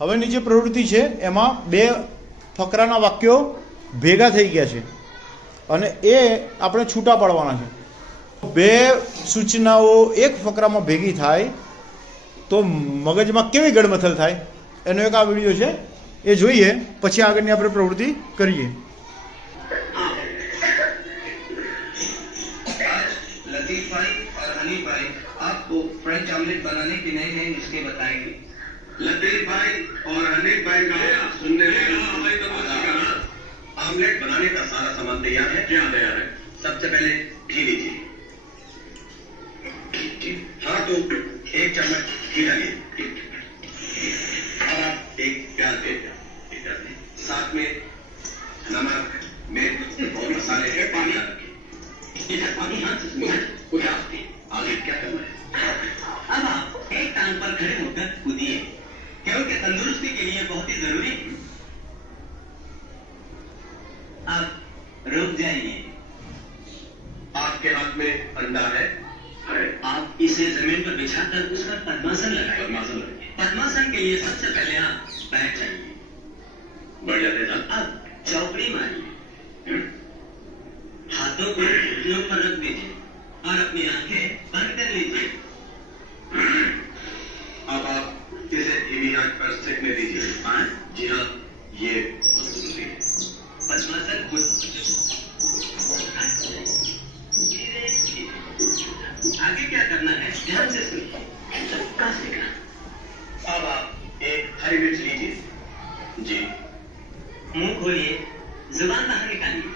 હવેની જે પ્રવૃત્તિ છે એમાં બે ફકરાના વાક્યો ભેગા થઈ ગયા છે અને એ આપણે છૂટા પાડવાના છે. બે સૂચનાઓ એક ફકરામાં ભેગી થાય તો મગજમાં કેવી ગડમથલ થાય એનો એક આ વિડીયો છે, એ જોઈએ પછી આગળની આપણે પ્રવૃત્તિ કરીએ. लतीफ भाई और हनीफ भाई आपको फ्रेंच ऑमलेट बनाने के नए नए नुस्खे बताएंगे. लतीफ भाई और हनीफ भाई का सुनने में ऑमलेट बनाने का सारा सामान तैयार है. क्या तैयार है? सबसे पहले घी लीजिए. हाँ तो 1 चम्मच घी डालिए. अब आप एक प्याज ले साथ में नमक मिर्च और मसाले के पानी पानी आगे क्या करना है? अब आप एक टांग पर खड़े होकर कूदिए क्योंकि तंदुरुस्ती के लिए बहुत ही जरूरी है. अब रुक जाइए. आपके हाथ में अंडा है. आप इसे जमीन पर बिछाकर उस पर पद्मासन लगाएं. पद्मासन के लिए सबसे पहले आप बैठ जाइए. बढ़ जाते हैं. अब चौकड़ी मारिए. हाथों को घुटनों पर रख दीजिए और अपनी आंखें बंद कर लीजिए. अब आप इसे धीमी आंच पर सेकने दीजिए. जी हाँ, ये बहुत जरूरी है. पद्मासन आगे क्या करना है ध्यान से सुनिए. अब आप एक हरी मिर्च लीजिए. जी. मुंह खोलिए, जुबान बाहर निकालिए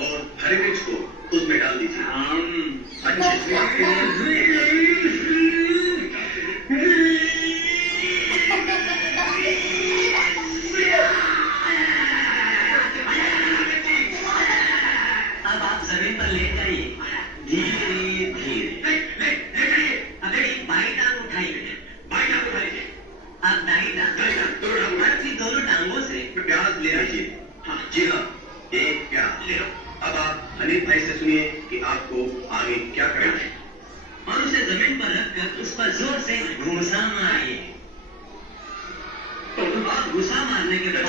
और हरी मिर्च को उसमें डाल दीजिए. अच्छे से अब आप जमीन पर लेट जाइए. धीरे धीरे अब एक बाई टांग उठाइए. अब दाई टांग अपनी दोनों टांगों से प्याज ले लीजिए. जी हाँ, एक प्याज ले लो. अब आप हनीफ भाई से सुनिए कि आपको आगे क्या करना है और उसे जमीन पर रखकर उस पर जोर से घुसा मारिए. तो आप घुसा मारने के बाद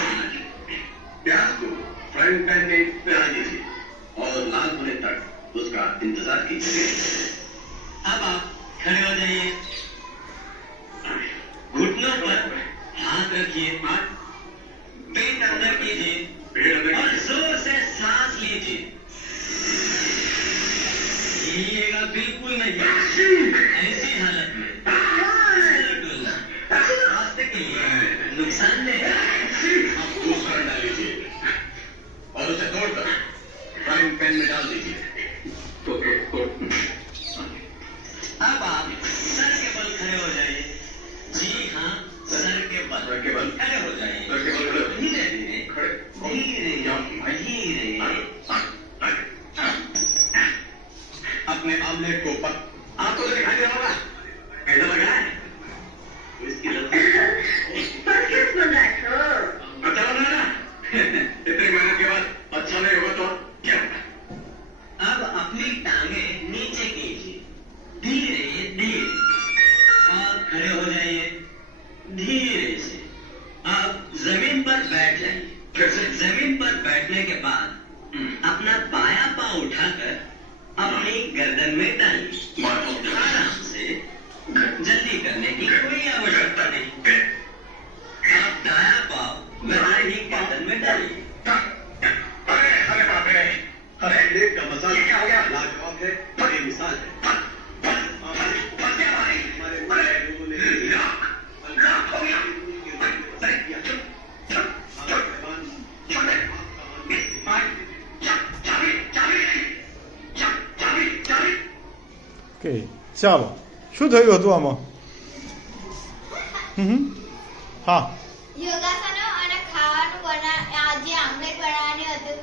प्याज को फ्राइंग पैन में फैला दीजिए और लाल होने तक उसका इंतजार कीजिए. अब आप खड़े हो जाइए. घुटनों पर हाथ रखिए. पेट अंदर कीजिए और जोर से सांस लीजिए. हिलिएगा बिल्कुल नहीं. ऐसी हालत में डुलना स्वास्थ्य के लिए नुकसानदेह है. आप दूसरा डाल लीजिए और उसे तोड़कर फ्राइंग पैन में डाल दीजिए. अब आप सर के बल खड़े हो जाइए. जी हाँ, सर के बल खड़े हो जाइए. धीरे धीरे धीरे धीरे अपने ऑमलेट को आपको तो दिखाई दे रहा होगा कैसा लग रहा है. इसकी अच्छा बना ना. इतनी मेहनत के बाद अच्छा नहीं होगा तो क्या होगा. अब अपनी टांगे नीचे कीजिए. धीरे धीरे और खड़े हो जाइए. धीरे से अब जमीन पर बैठ जाइए. जमीन पर बैठने के बाद अपना बायां पांव उठाकर अपनी गर्दन में डालिए. आराम से, जल्दी करने की कोई आवश्यकता नहीं. आप दायां पांव वैसे ही गर्दन में डालिए. अरे बाप रे, अरे ऑमलेट का मसाला क्या हो गया. लाजवाब है, बड़ी मिसाल है. ઓકે, ચાલો શું થયું હતું આમાં? હા, યોગાસનો અને ખાવાનું જે આમલેટ બનાવવાની હતું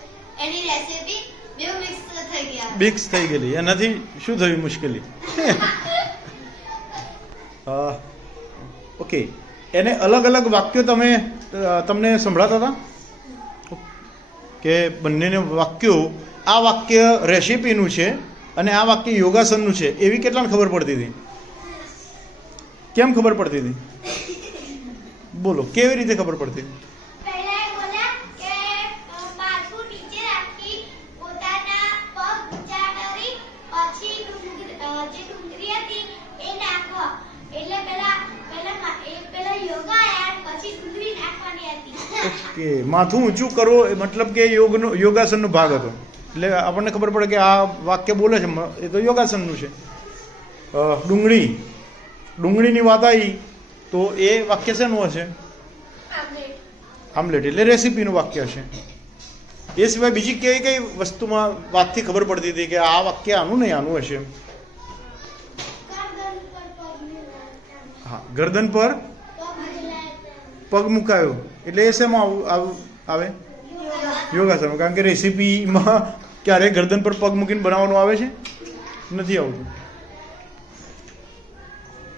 એની રેસીપી બે મિક્સ થઈ ગયા. મિક્સ થઈ ગયેલી એનાથી શું થયું મુશ્કેલી? ઓકે, એને અલગ અલગ વાક્યો તમને સંભળાતા હતા કે બંનેને વાક્યો, આ વાક્ય રેસીપીનું છે અને આ વાક્ય યોગાસનનું છે, એવી કેટલાને ખબર પડતી હતી? કેમ ખબર પડતી હતી? બોલો કેવી રીતે ખબર પડતી? પહેલા એ બોલ્યા કે માથું નીચે રાખી પોતાના પગ ઊંચા કરી પછી જે ડુંગળી હતી એ નાખો. એટલે પેલા યોગા યાર પછી ડુંગળી નાખવાની હતી. ઓકે, માથું ઊંચું કરવો એ મતલબ કે યોગાસનનો ભાગ હતો. એટલે આપણને ખબર પડે કે આ વાક્ય બોલે છે એ તો યોગાસનનું છે. ડુંગળીની વાત આવી તો એ વાક્ય શેનું હશે? આમલેટ એટલે રેસીપીનું વાક્ય હશે. એ સિવાય બીજી કઈ કઈ વસ્તુમાં વાતથી ખબર પડતી હતી કે આ વાક્ય આનું નહીં આનું હશે? હા, ગરદન પર પગ મુકાયો એટલે એ શેમાં આવે? યોગાસન. કારણ કે રેસીપીમાં ક્યારે ગરદન પર પગ મૂકીને બનાવવાનું આવે છે? નથી આવતું.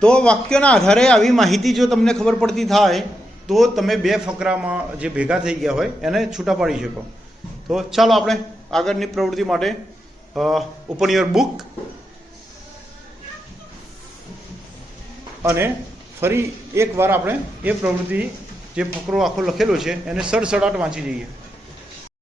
તો વાક્યના આધારે આવી માહિતી જો તમને ખબર પડતી થાય તો તમે બે ફકરામાં જે ભેગા થઈ ગયા હોય એને છૂટા પાડી શકો. તો ચાલો આપણે આગળની પ્રવૃત્તિ માટે ઓપન યોર બુક અને ફરી એકવાર આપણે એ પ્રવૃત્તિ જે ફકરો આખો લખેલો છે એને સડસડાટ વાંચી જઈએ.